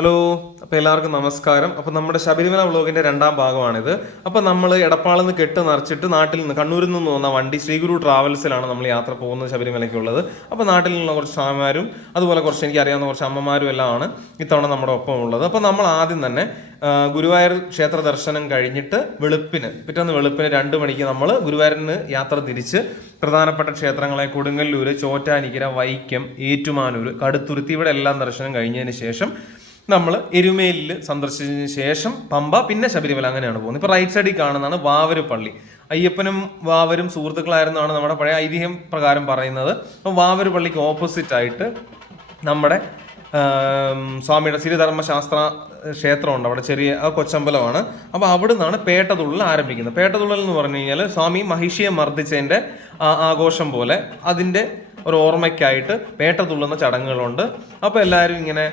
Hello, അപ്പോൾ എല്ലാവർക്കും നമസ്കാരം. അപ്പോൾ നമ്മുടെ ശബരിമല വ്ളോഗിൻ്റെ രണ്ടാം ഭാഗമാണിത്. അപ്പോൾ നമ്മൾ എടപ്പാളിൽ നിന്ന് കെട്ട് നിറച്ചിട്ട് നാട്ടിൽ നിന്ന് കണ്ണൂരിൽ നിന്ന് വന്ന വണ്ടി ശ്രീഗുരു ട്രാവൽസിലാണ് നമ്മൾ യാത്ര പോകുന്നത് ശബരിമലയ്ക്കുള്ളത്. അപ്പോൾ നാട്ടിൽ നിന്നുള്ള കുറച്ച് സ്വാമിമാരും അതുപോലെ കുറച്ച് എനിക്കറിയാവുന്ന കുറച്ച് അമ്മമാരും എല്ലാം ആണ് ഇത്തവണ നമ്മുടെ ഒപ്പം ഉള്ളത്. അപ്പോൾ നമ്മൾ ആദ്യം തന്നെ ഗുരുവായൂർ ക്ഷേത്ര ദർശനം കഴിഞ്ഞിട്ട് പിറ്റേന്ന് വെളുപ്പിന് 2 മണിക്ക് നമ്മൾ ഗുരുവായൂരിന് യാത്ര തിരിച്ച് പ്രധാനപ്പെട്ട ക്ഷേത്രങ്ങളെ കൊടുങ്ങല്ലൂർ, ചോറ്റാനിക്കര, വൈക്കം, ഏറ്റുമാനൂർ, കടുത്തുരുത്തി ഇവിടെ എല്ലാം ദർശനം കഴിഞ്ഞതിന് ശേഷം നമ്മൾ എരുമേലിൽ സന്ദർശിച്ചതിന് ശേഷം പമ്പ, പിന്നെ ശബരിമല, അങ്ങനെയാണ് പോകുന്നത്. ഇപ്പോൾ റൈറ്റ് സൈഡിൽ കാണുന്നതാണ് വാവര് പള്ളി. അയ്യപ്പനും വാവരും സുഹൃത്തുക്കളായിരുന്നാണ് നമ്മുടെ പഴയ ഐതിഹ്യം പ്രകാരം പറയുന്നത്. അപ്പോൾ വാവര് പള്ളിക്ക് ഓപ്പോസിറ്റ് ആയിട്ട് നമ്മുടെ സ്വാമിയുടെ ശ്രീധർമ്മശാസ്ത്ര ക്ഷേത്രമുണ്ട്. അവിടെ ചെറിയ കൊച്ചമ്പലമാണ്. അപ്പോൾ അവിടെ നിന്നാണ് പേട്ടതുള്ളൽ ആരംഭിക്കുന്നത്. പേട്ടതുള്ളൽ എന്ന് പറഞ്ഞു കഴിഞ്ഞാൽ സ്വാമി മഹിഷിയെ മർദ്ദിച്ചതിൻ്റെ ആഘോഷം പോലെ അതിൻ്റെ ഒരു ഓർമ്മയ്ക്കായിട്ട് പേട്ട തുള്ളുന്ന ചടങ്ങുകളുണ്ട്. അപ്പോൾ എല്ലാവരും ഇങ്ങനെ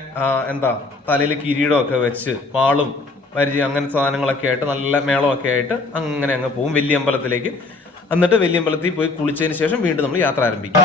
തലയിൽ കിരീടമൊക്കെ വെച്ച് വാളും വരിചി അങ്ങനത്തെ സാധനങ്ങളൊക്കെ ആയിട്ട് നല്ല മേളമൊക്കെ ആയിട്ട് അങ്ങനെ അങ്ങ് പോകും വലിയമ്പലത്തിലേക്ക്. എന്നിട്ട് വലിയമ്പലത്തിൽ പോയി കുളിച്ചതിന് ശേഷം വീണ്ടും നമ്മൾ യാത്ര ആരംഭിക്കും.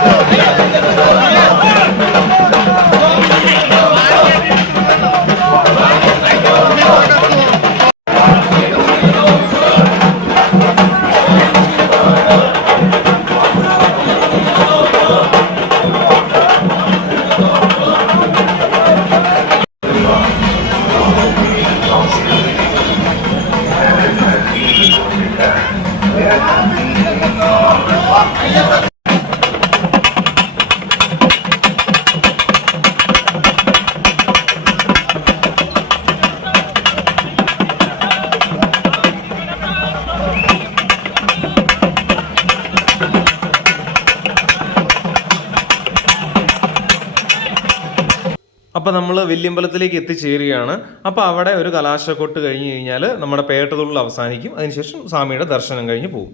അപ്പോൾ നമ്മൾ വലിയമ്പലത്തിലേക്ക് എത്തിച്ചേരുകയാണ്. അപ്പോൾ അവിടെ ഒരു കലാശക്കൊട്ട് കഴിഞ്ഞ് കഴിഞ്ഞാൽ നമ്മുടെ പേട്ടതുള്ളൽ അവസാനിക്കും. അതിനുശേഷം സ്വാമിയുടെ ദർശനം കഴിഞ്ഞ് പോകും.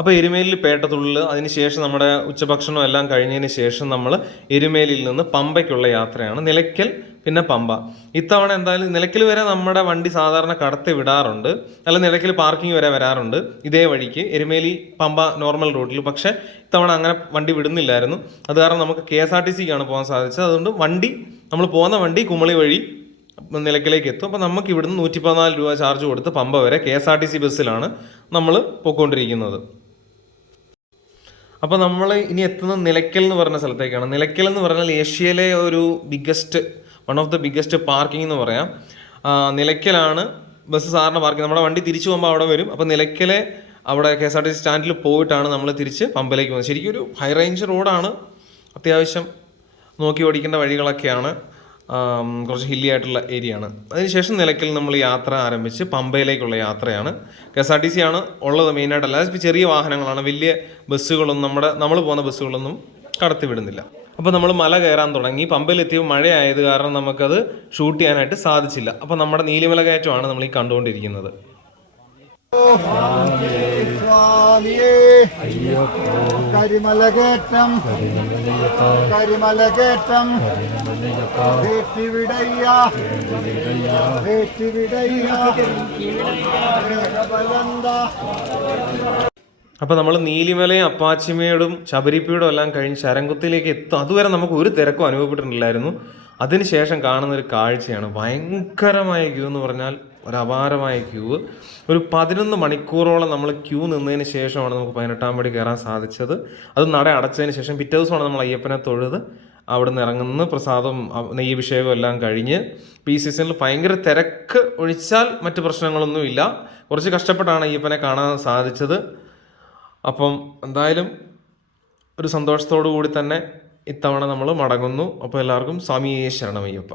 അപ്പോൾ എരുമേലിൽ പേട്ടതുള്ളൽ, അതിനുശേഷം നമ്മുടെ ഉച്ചഭക്ഷണം എല്ലാം കഴിഞ്ഞതിന് ശേഷം നമ്മൾ എരുമേലിൽ നിന്ന് പമ്പയ്ക്കുള്ള യാത്രയാണ്. നിലയ്ക്കൽ പിന്നെ പമ്പ. ഇത്തവണ എന്തായാലും നിലയ്ക്കൽ വരെ നമ്മുടെ വണ്ടി സാധാരണ കടത്തി വിടാറുണ്ട്, അല്ല നിലയ്ക്കൽ പാർക്കിംഗ് വരെ വരാറുണ്ട് ഇതേ വഴിക്ക് എരുമേലി പമ്പ നോർമൽ റൂട്ടിൽ. പക്ഷേ ഇത്തവണ അങ്ങനെ വണ്ടി വിടുന്നില്ലായിരുന്നു. അത് കാരണം നമുക്ക് KSRTCക്കാണ് പോകാൻ സാധിച്ചത്. അതുകൊണ്ട് നമ്മൾ പോകുന്ന വണ്ടി കുമളി വഴി നിലയ്ക്കലേക്ക് എത്തും. അപ്പോൾ നമുക്ക് ഇവിടുന്ന് 114 രൂപ ചാർജ് കൊടുത്ത് പമ്പ വരെ KSRTC ബസ്സിലാണ് നമ്മൾ പോയിക്കൊണ്ടിരിക്കുന്നത്. അപ്പോൾ നമ്മൾ ഇനി എത്തുന്നത് നിലയ്ക്കൽ എന്ന് പറഞ്ഞ സ്ഥലത്തേക്കാണ്. നിലയ്ക്കൽ എന്ന് പറഞ്ഞാൽ ഏഷ്യയിലെ ഒരു one of the biggest parking എന്ന് പറയാം. നിലയ്ക്കലാണ് ബസ് സാറിന് പാർക്കിംഗ്. നമ്മുടെ വണ്ടി തിരിച്ചു പോകുമ്പോൾ അവിടെ വരും. അപ്പോൾ നിലയ്ക്കലെ അവിടെ KSRTC സ്റ്റാൻഡിൽ പോയിട്ടാണ് നമ്മൾ തിരിച്ച് പമ്പയിലേക്ക് പോകുന്നത്. ശരിക്കും ഒരു ഹൈ റേഞ്ച് റോഡാണ്. അത്യാവശ്യം നോക്കി ഓടിക്കേണ്ട വഴികളൊക്കെയാണ്. കുറച്ച് ഹില്ലി ആയിട്ടുള്ള ഏരിയ ആണ്. അതിനുശേഷം നിലയ്ക്കൽ നമ്മൾ യാത്ര ആരംഭിച്ച് പമ്പയിലേക്കുള്ള യാത്രയാണ്. KSRTC ആണ് ഉള്ളത് മെയിനായിട്ട്. അല്ലാതെ ചെറിയ വാഹനങ്ങളാണ്, വലിയ ബസ്സുകളൊന്നും നമ്മൾ പോകുന്ന ബസ്സുകളൊന്നും കടത്തി വിടുന്നില്ല. അപ്പോൾ നമ്മൾ മല കയറാൻ തുടങ്ങി. പമ്പയിലെത്തിയപ്പോൾ മഴയായത് കാരണം നമുക്കത് ഷൂട്ട് ചെയ്യാനായിട്ട് സാധിച്ചില്ല. അപ്പോൾ നമ്മുടെ നീലിമല കയറ്റമാണ് നമ്മൾ ഈ കണ്ടുകൊണ്ടിരിക്കുന്നത്. കരിമലകേറ്റം അപ്പോൾ നമ്മൾ നീലിമലയും അപ്പാച്ചിമേടും ശബരിപ്പീടും എല്ലാം കഴിഞ്ഞ് ശരംകുത്തിയിലേക്ക് എത്തും. അതുവരെ നമുക്ക് ഒരു തിരക്കും അനുഭവപ്പെട്ടിട്ടില്ലായിരുന്നു. അതിനുശേഷം കാണുന്ന ഒരു കാഴ്ചയാണ് ഭയങ്കരമായ ക്യൂ എന്ന് പറഞ്ഞാൽ ഒരു അപാരമായ ക്യൂ. ഒരു 11 മണിക്കൂറോളം നമ്മൾ ക്യൂ നിന്നതിന് ശേഷമാണ് നമുക്ക് 18-ാം പടി കയറാൻ സാധിച്ചത്. അത് നട അടച്ചതിന് ശേഷം പിറ്റേ ദിവസമാണ് നമ്മൾ അയ്യപ്പനെ തൊഴുത് അവിടെ നിന്ന് ഇറങ്ങുന്ന പ്രസാദം നെയ്യഭിഷേകം എല്ലാം കഴിഞ്ഞ്. ഈ സീസണിൽ ഭയങ്കര തിരക്ക് ഒഴിച്ചാൽ മറ്റ് പ്രശ്നങ്ങളൊന്നുമില്ല. കുറച്ച് കഷ്ടപ്പെട്ടാണ് അയ്യപ്പനെ കാണാൻ സാധിച്ചത്. അപ്പം എന്തായാലും ഒരു സന്തോഷത്തോടു കൂടി തന്നെ ഇത്തവണ നമ്മൾ മടങ്ങുന്നു. അപ്പോൾ എല്ലാവർക്കും സ്വാമിയേ ശരണമയ്യപ്പ.